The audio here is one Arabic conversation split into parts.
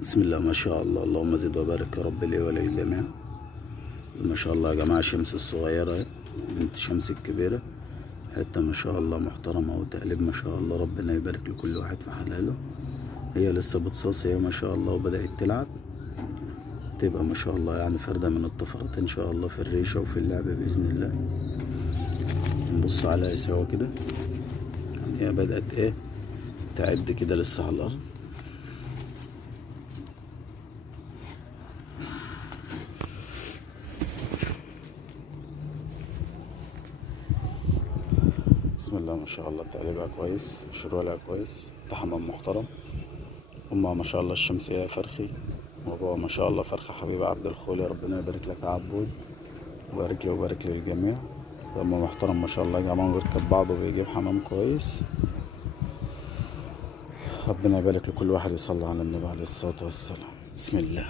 بسم الله ما شاء الله، اللهم زد وبارك يا رب لي وللجميع. ما شاء الله يا جماعة، شمس الصغيرة بنت شمس الكبيرة، حتة ما شاء الله محترمة وتقليب ما شاء الله، ربنا يبارك لكل واحد في حلاله. هي لسه بتصاص هي ما شاء الله وبدأت تلعب، تبقى ما شاء الله يعني فردة من الطفرات ان شاء الله في الريشة وفي اللعب بإذن الله. نبص عليها سوا كده، هي بدأت ايه تعد كده لسه على الأرض. بسم الله ما شاء الله، تقليبها كويس، شروالها كويس، تحمام محترم. أمها ما شاء الله الشمسية فرخي، وأبوها ما شاء الله فرخة حبيبة عبد الخولي، ربنا يبارك لك يا عبود، وبارك لي وبارك للجميع. أما محترم ما شاء الله يا جماعة، بيركب بعضه وبيجيب حمام كويس. ربنا يبارك لكل واحد يصلي على النبي عليه الصلاة والسلام. بسم الله.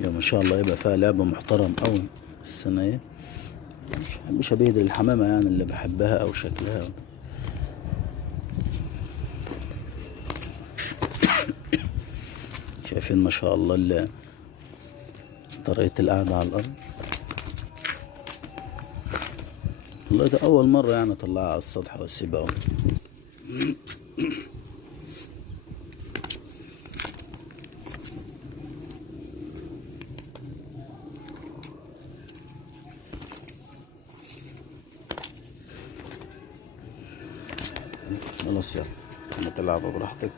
يا ما شاء الله، يبقى فيها لعبة محترم أوي السنة ايه. مش هبهدل الحمامة يعني اللي بحبها أو شكلها. شايفين ما شاء الله طريقة القعدة على الأرض. والله ده أول مرة يعني أطلعها على السطح وأسيبها. خلاص يلا، لما تلعب براحتك.